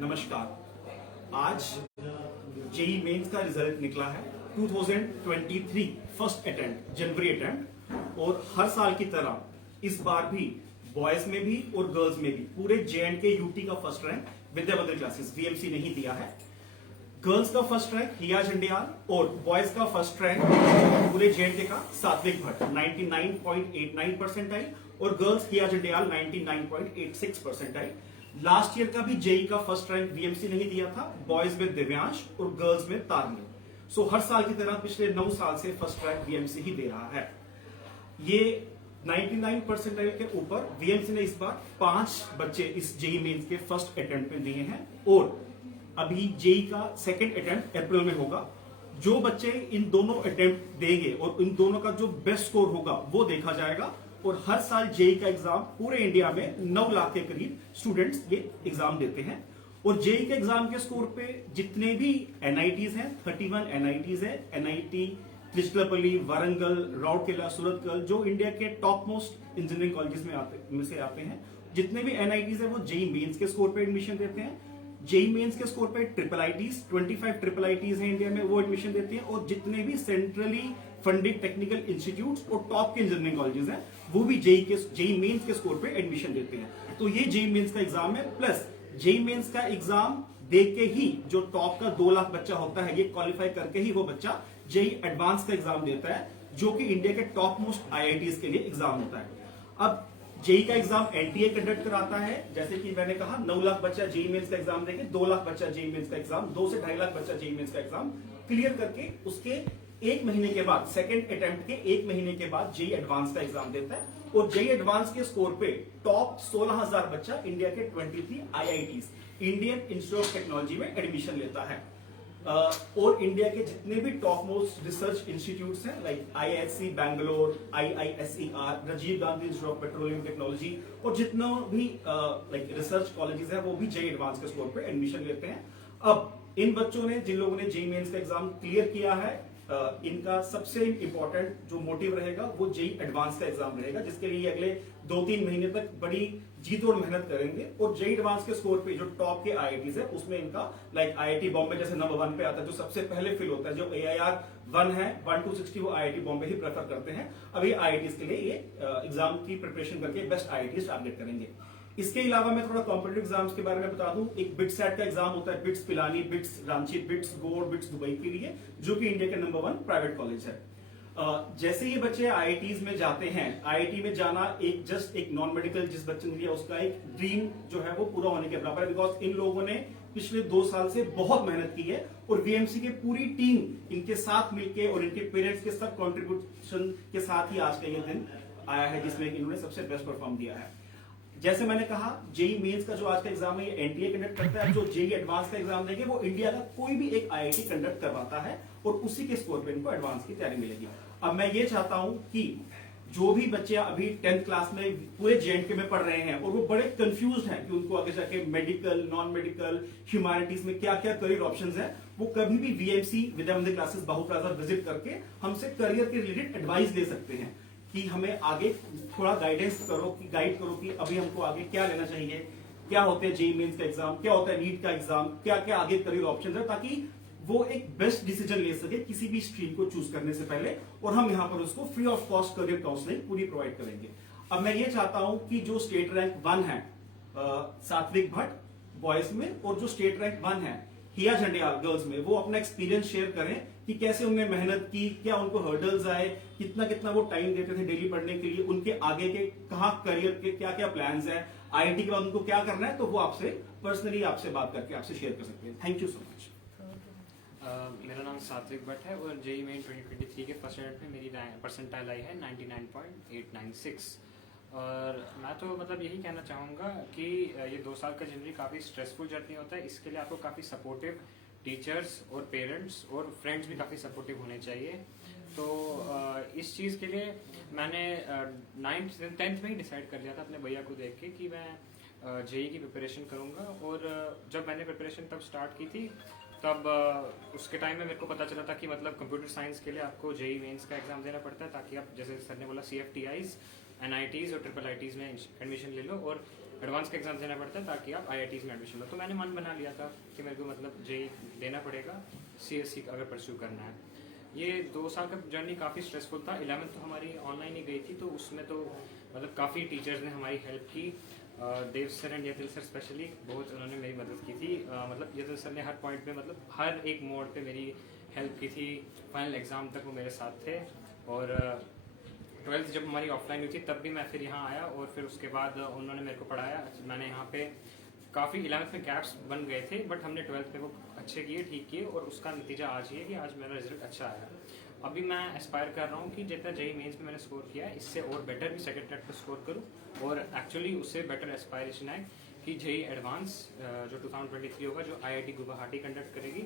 नमस्कार। आज JEE mains का रिजल्ट निकला है 2023 फर्स्ट अटेम्प्ट जनवरी अटेम्प्ट, और हर साल की तरह इस बार भी बॉयज में भी और गर्ल्स में भी पूरे J&K यूटी का फर्स्ट रैंक विद्या मंदिर क्लासेस वीएमसी ने ही दिया है। गर्ल्स का फर्स्ट रैंक हिया झंडियाल और बॉयज का फर्स्ट रैंक पूरे J&K का सात्विक भट्ट 99.89 परसेंटाइल और गर्ल्स हिया झंडियाल 99.86 परसेंटाइल। लास्ट ईयर का भी जेई का फर्स्ट रैंक वीएमसी नहीं दिया था, बॉयज में दिव्यांश और गर्ल्स में तारनी। सो हर साल की तरह पिछले 9 साल से फर्स्ट रैंक वीएमसी ही दे रहा है। ये 99 परसेंटाइल के ऊपर वीएमसी ने इस बार 5 बच्चे इस जेई मेंस के फर्स्ट अटेम्प्ट में दिए हैं और अभी जेई का सेकंड अटेम्प्ट अप्रैल में होगा। जो बच्चे इन दोनों अटेम्प्ट देंगे और इन दोनों का जो बेस्ट स्कोर होगा वो देखा जाएगा। और हर साल जेई का एग्जाम पूरे इंडिया में 9 लाख के करीब स्टूडेंट्स ये एग्जाम देते हैं। और जेई के एग्जाम के स्कोर पे जितने भी एनआईटीज हैं, 31 एनआईटीज है, एनआईटी त्रिचलापल्ली, वारंगल, राउरकेला, सूरतगल, जो इंडिया के टॉप मोस्ट इंजीनियरिंग कॉलेजेस में से आते हैं, जितने भी एनआईटीज है वो जेई मेंस के स्कोर पे एडमिशन देते हैं। जेई मेंस के स्कोर पे ट्रिपल आईटीज 25 ट्रिपल आईटीज है इंडिया में, वो एडमिशन देते हैं। और जितने भी सेंट्रली फंडेड टेक्निकल इंस्टीट्यूट्स और टॉप के इंजीनियरिंग कॉलेजेस हैं वो भी जेई मेंस के स्कोर पे एडमिशन देते हैं। तो ये जेई मेंस का एग्जाम है, प्लस जेई मेंस का एग्जाम दे के ही जो टॉप का 2 लाख बच्चा होता है, ये क्वालिफाई करके ही वो बच्चा जेई एडवांस का एग्जाम देता है, जो कि इंडिया के टॉप मोस्ट आईआईटीज के लिए एग्जाम होता है। अब जेई का एग्जाम एनटीए कंडक्ट कराता है। जैसे कि मैंने कहा 9 लाख बच्चा जेई मेंस का एग्जाम देंगे, 2 लाख बच्चा जेई मेंस का एग्जाम, 2 से 2.5 लाख बच्चा जेई मेंस का एग्जाम क्लियर करके उसके 1 महीने के बाद, सेकंड अटेम्प्ट के 1 महीने के बाद जेई एडवांस का एग्जाम देता है। और जेई एडवांस के स्कोर पे टॉप 16,000 बच्चा इंडिया के 23 IITs, Indian Institute of Technology में एडमिशन लेता है। और इंडिया के जितने भी टॉप मोस्ट रिसर्च इंस्टीट्यूट्स हैं, like IISc Bangalore, IISER, Rajiv Gandhi Institute of Petroleum Technology, और जितना भी लाइक रिसर्च कॉलेजेस हैं वो भी जेई एडवांस के स्कोर पे एडमिशन लेते हैं। अब इन बच्चों ने, जिन लोगों ने जेई मेंस का एग्जाम क्लियर किया है, इनका सबसे इंपॉर्टेंट जो मोटिव रहेगा वो जेई एडवांस का एग्जाम रहेगा, जिसके लिए अगले 2-3 महीने तक बड़ी जीतोड़ मेहनत करेंगे। और जेई एडवांस के स्कोर पे जो टॉप के आईआईटीज है उसमें इनका, लाइक आईआईटी बॉम्बे जैसे नंबर 1 पे आता है, जो सबसे पहले फिल होता है, जो AIR 1 है 1 to 60, वो आईआईटी बॉम्बे ही प्रेफर करते हैं। अभी आईआईटीज के लिए ये एग्जाम की प्रिपरेशन करके बेस्ट आईआईटीज टारगेट करेंगे। इसके अलावा मैं थोड़ा कॉम्पिटिटिव एग्जाम्स के बारे में बता दूं। एक बिट्सैट का एग्जाम होता है, bits Pilani, bits Ranchi, bits गोड़, बिट्स दुबई के लिए, जो कि इंडिया के नंबर 1 प्राइवेट कॉलेज है। जैसे ये बच्चे आईआईटीज में जाते हैं, आईआईटी में जाना एक नॉन मेडिकल जिस बच्चे ने लिया उसका एक ड्रीम जो है वो पूरा होने के बराबर है, बिकॉज इन लोगों ने पिछले 2 साल से बहुत मेहनत की है और वीएमसी की पूरी टीम इनके साथ मिलके और इनके पेरेंट्स के सब कॉन्ट्रीब्यूशन के साथ ही आज का ये दिन आया है जिसमें इन्होंने सबसे बेस्ट परफॉर्म दिया है। जैसे मैंने कहा, जेई मेंस का जो आज का एग्जाम है ये एनटीए कंडक्ट करता है। जो जेई एडवांस का एग्जाम देंगे वो इंडिया का कोई भी एक आईआईटी कंडक्ट करवाता है और उसी के स्कोर पे इनको एडवांस की तैयारी मिलेगी। अब मैं ये चाहता हूं कि जो भी बच्चे अभी 10th क्लास में पूरे J&K में पढ़ रहे हैं और वो बड़े कंफ्यूज हैं कि उनको आगे जाके मेडिकल, नॉन मेडिकल, ह्यूमैनिटीज में क्या क्या करियर ऑप्शंस हैं, वो कभी भी वीएमसी विद्या मंदिर क्लासेस बाहुप्लाजा विजिट करके हमसे करियर के रिलेटेड एडवाइस ले सकते हैं कि हमें आगे थोड़ा गाइड करो कि अभी हमको आगे क्या लेना चाहिए, क्या होते हैं जेई मेंस का एग्जाम, क्या होता है नीट का एग्जाम, क्या क्या आगे करियर ऑप्शंस है, ताकि वो एक बेस्ट डिसीजन ले सके किसी भी स्ट्रीम को चूज करने से पहले। और हम यहाँ पर उसको free of cost career counselling पूरी प्रोवाइड करेंगे। अब मैं ये चाहता हूं कि जो स्टेट रैंक 1 है सात्विक भट्ट बॉयज में, और जो स्टेट रैंक 1 है हिया झंडियाल गर्ल्स में, वो अपना एक्सपीरियंस शेयर करें कि कैसे उन्होंने मेहनत की, क्या उनको हर्डल्स आए, कितना कितना वो टाइम देते थे डेली पढ़ने के लिए, उनके आगे के कहाँ करियर के क्या क्या प्लान्स है, आईआईटी के बाद उनको क्या करना है, तो वो आपसे पर्सनली आपसे बात करके आपसे शेयर कर सकते हैं। Thank you so much. मेरा नाम सात्विक भट्ट है और जेई मेन 2023 के फर्स्ट अटेम्प्ट में मेरी परसेंटाइल आई है 99.896। और मैं तो मतलब यही कहना चाहूँगा कि ये 2 साल का जनरली काफ़ी स्ट्रेसफुल जर्नी होता है। इसके लिए आपको काफ़ी सपोर्टिव टीचर्स और पेरेंट्स और फ्रेंड्स भी काफ़ी सपोर्टिव होने चाहिए। तो इस चीज़ के लिए मैंने 10th में ही डिसाइड कर लिया था अपने भैया को देख के कि मैं जेई की प्रिपरेशन करूँगा। और जब मैंने प्रिपरेशन तब स्टार्ट की थी तब उसके टाइम में मेरे को पता चला था कि मतलब कंप्यूटर साइंस के लिए आपको जेई मेंस का एग्जाम देना पड़ता है, ताकि आप जैसे सर ने बोला CFTIs, NITs और ट्रिपल आईटीज में एडमिशन ले लो। और एडवांस का एग्जाम देना पड़ता है ताकि आप IITs में एडमिशन लो। तो मैंने मन बना लिया था कि मेरे को मतलब JEE देना पड़ेगा, CSE अगर परस्यू करना है। ये 2 साल का जर्नी काफ़ी स्ट्रेसफुल था। 11th तो हमारी ऑनलाइन ही गई थी, तो उसमें तो मतलब काफ़ी टीचर्स ने हमारी हेल्प की। देव सर एंड यतिल सर स्पेशली बहुत उन्होंने मेरी मदद की थी। मतलब यतिल सर ने हर पॉइंट पे मतलब हर एक मोड़ पे मेरी हेल्प की थी। फाइनल एग्ज़ाम तक वो मेरे साथ थे। और 12th जब हमारी ऑफलाइन हुई थी तब भी मैं फिर यहाँ आया और फिर उसके बाद उन्होंने मेरे को पढ़ाया। मैंने यहाँ पे काफ़ी 11th में गैप्स बन गए थे, बट हमने 12th में वो अच्छे किए, ठीक किए, और उसका नतीजा आज ये है कि आज मेरा रिजल्ट अच्छा आया। अभी मैं एस्पायर कर रहा हूँ कि जितना JEE मेंस में मैंने स्कोर किया है इससे और बेटर भी सेकंड अटेम्प्ट पे स्कोर करूँ, और एक्चुअली उससे बेटर एस्पायरेशन है कि JEE एडवांस जो 2023 होगा, जो IIT गुवाहाटी कंडक्ट करेगी,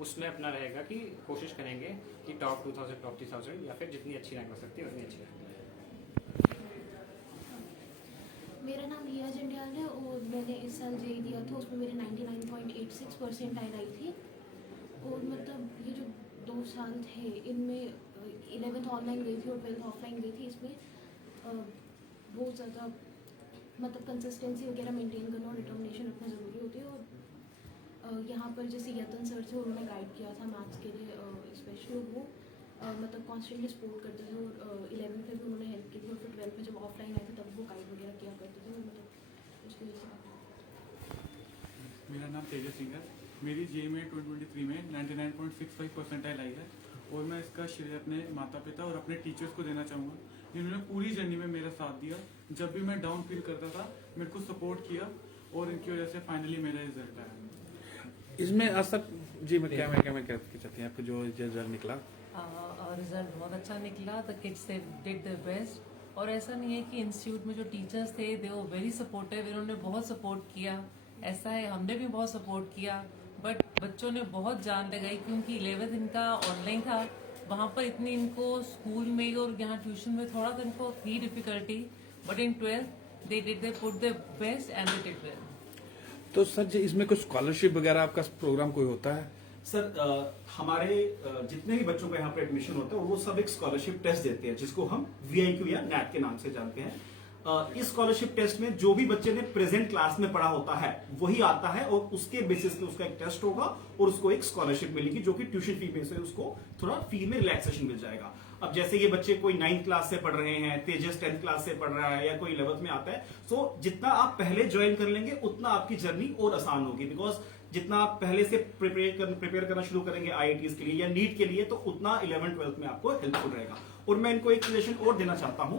उसमें अपना रहेगा कि कोशिश करेंगे कि टॉप 2000 टॉप 3000 या फिर जितनी अच्छी रैंक हो सकती है उतनी अच्छी रैंक। मेरा नाम रिया जंडियाल है और मैंने इस साल JEE दिया था, उसमें मेरे 99.86 परसेंटाइल आई थी। और मतलब ये जो 2 साल थे इनमें 11th ऑनलाइन गई थी और 12th ऑफलाइन गई थी, इसमें बहुत ज़्यादा मतलब कंसिस्टेंसी वगैरह मेंटेन करना और डिटर्मिनेशन रखना ज़रूरी होती है। और यहाँ पर जैसे यतन सर थे, उन्होंने गाइड किया था मैथ्स के लिए स्पेशली, वो मतलब कॉन्स्टेंटली सपोर्ट करते थे। और 11th में भी उन्होंने हेल्प की थी, और फिर 12th में जब ऑफलाइन आए थे तब वो गाइड वगैरह किया करते थे, मतलब उसकी वजह से। मेरा नाम तेजस सिंह है। मेरी JEE में 2023 में 99.65 परसेंटाइल आई है, और मैं इसका श्रेय अपने माता पिता और अपने टीचर्स को देना चाहूँगा, जिन्होंने पूरी जर्नी में मेरा साथ दिया। जब भी मैं डाउन फील करता था मेरे को सपोर्ट किया, और इनकी वजह से फाइनली मेरा रिजल्ट आया। इसमें आज तक जी मैं क्या चाहती हैं आपको जो रिजल्ट निकला? रिजल्ट बहुत अच्छा निकला। The kids they did their best, और ऐसा नहीं है कि इंस्टीट्यूट में जो टीचर्स थे दे वर वेरी सपोर्टिव, इन्होंने बहुत सपोर्ट किया। ऐसा है हमने भी बहुत सपोर्ट किया, बट बच्चों ने बहुत जान लगाई, क्योंकि 11th इनका ऑनलाइन था, वहाँ पर इतनी इनको स्कूल में और यहाँ ट्यूशन में थोड़ा सा इनको थी difficulty, but in 12th they put their best and they did well. तो सर जी इसमें कुछ स्कॉलरशिप वगैरह आपका प्रोग्राम कोई होता है? सर हमारे जितने भी बच्चों का यहाँ पे एडमिशन होता है वो सब एक स्कॉलरशिप टेस्ट देते हैं, जिसको हम VIQ या NAT के नाम से जानते हैं। इस स्कॉलरशिप टेस्ट में जो भी बच्चे ने प्रेजेंट क्लास में पढ़ा होता है वही आता है, और उसके बेसिस पे उसका एक टेस्ट होगा और उसको एक स्कॉलरशिप मिलेगी, जो कि ट्यूशन फी में से उसको थोड़ा फी में रिलैक्सेशन मिल जाएगा। अब जैसे ये बच्चे कोई 9th क्लास से पढ़ रहे हैं, तेजस 10th क्लास से पढ़ रहा है, या कोई 11th में आता है, सो जितना आप पहले ज्वाइन कर लेंगे उतना आपकी जर्नी और आसान होगी, बिकॉज जितना आप पहले से प्रिपेयर करना शुरू करेंगे IITs के लिए या नीट के लिए, तो उतना 11th 12th में आपको हेल्पफुल रहेगा। और मैं इनको एक सजेशन और देना चाहता हूं,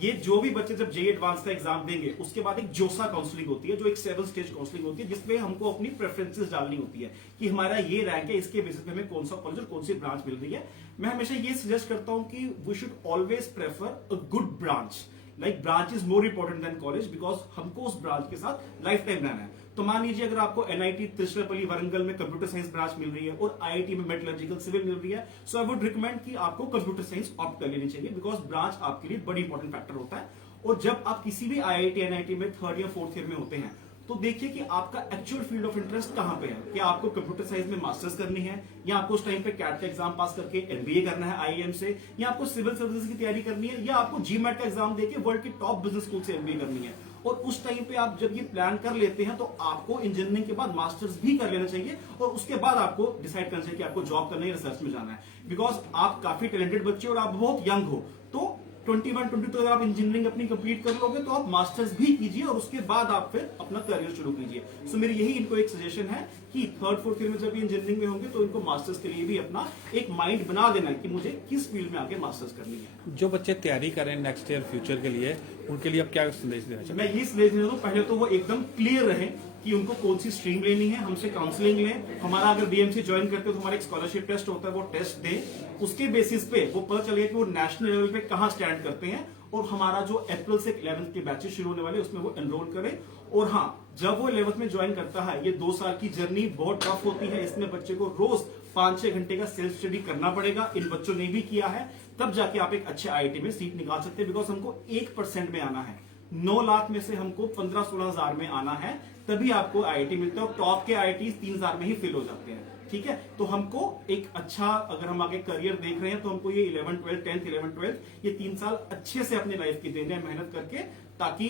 ये जो भी बच्चे जब JEE एडवांस का एग्जाम देंगे उसके बाद एक जोसा काउंसलिंग होती है, जो एक 7 स्टेज काउंसलिंग होती है, जिसमें हमको अपनी प्रेफरेंसेस डालनी होती है कि हमारा ये रैंक है, इसके बेसिस पे हमें कौन सा कॉलेज और कौन सी ब्रांच मिल रही है। मैं हमेशा ये सजेस्ट करता हूं कि we should always prefer a good branch, like branch is more important than college, because हमको उस ब्रांच के साथ लाइफ टाइम रहना है। तो मान लीजिए अगर आपको NIT तिरुचिरापल्ली वरंगल में कंप्यूटर साइंस ब्रांच मिल रही है और IIT में मेटलर्जिकल सिविल मिल रही है, सो आई वुड रिकमेंड कि आपको कंप्यूटर साइंस ऑप्ट कर लेनी चाहिए, बिकॉज ब्रांच आपके लिए बड़ी इंपॉर्टेंट फैक्टर होता है। और जब आप किसी भी IIT NIT में 3rd या 4th ईयर में होते हैं, तो देखिए कि आपका एक्चुअल फील्ड ऑफ इंटरेस्ट कहां पे है। क्या आपको कंप्यूटर साइंस में मास्टर्स करनी है, या आपको उस टाइम पे कैट का एग्जाम पास करके MBA करना है IIM से, या आपको सिविल सर्विसेज की तैयारी करनी है, या आपको GMAT का एग्जाम देके वर्ल्ड के टॉप बिजनेस स्कूल से MBA करनी है। और उस टाइम पे आप जब ये प्लान कर लेते हैं, तो आपको इंजीनियरिंग के बाद मास्टर्स भी कर लेना चाहिए, और उसके बाद आपको डिसाइड करना चाहिए कि आपको जॉब करना है या रिसर्च में जाना है। बिकॉज आप काफी टैलेंटेड बच्चे और आप बहुत यंग हो, तो 21-22 अगर आप इंजीनियरिंग अपनी कंप्लीट कर लोगे तो आप मास्टर्स भी कीजिए और उसके बाद आप फिर अपना करियर शुरू कीजिए। सो मेरी यही इनको एक सजेशन है कि 3rd 4th ईयर में जब इंजीनियरिंग में होंगे तो इनको मास्टर्स के लिए भी अपना एक माइंड बना देना है कि मुझे किस फील्ड में आगे मास्टर्स करनी है। जो बच्चे तैयारी कर रहे हैं नेक्स्ट ईयर फ्यूचर के लिए, उनके लिए आप क्या संदेश देना चाहते हैं? मैं ये संदेश देना चाहता हूं, पहले तो वो एकदम क्लियर रहे कि उनको कौन सी स्ट्रीम लेनी है, हमसे काउंसलिंग लें। हमारा अगर BMC ज्वाइन करते हो तो हमारा एक स्कॉलरशिप टेस्ट होता है, वो टेस्ट दें। उसके बेसिस पे वो पता चलेगा कि वो नेशनल लेवल पे कहां स्टैंड करते हैं, और हमारा जो अप्रैल से 11th के बैचेस शुरू होने वाले उसमें वो एनरोल करें। और हाँ, जब वो 11th में ज्वाइन करता है, ये 2 साल की जर्नी बहुत टफ होती है, इसमें बच्चे को रोज 5-6 घंटे का सेल्फ स्टडी करना पड़ेगा। इन बच्चों ने भी किया है, तब जाके आप एक अच्छे IIT में सीट निकाल सकते हैं। बिकॉज हमको 1% में आना है, 9 लाख में से हमको 15-16 हजार में आना है, तभी आपको IIT मिलता है। और टॉप के IIT 3 हजार में ही फिल हो जाते हैं। ठीक है, तो हमको एक अच्छा, अगर हम आगे करियर देख रहे हैं, तो हमको ये 11th 12th 10th 11th 12th ये 3 साल अच्छे से अपनी लाइफ की देने हैं, मेहनत करके, ताकि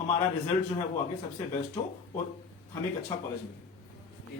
हमारा रिजल्ट जो है वो आगे सबसे बेस्ट हो और हमें एक अच्छा कॉलेज मिले।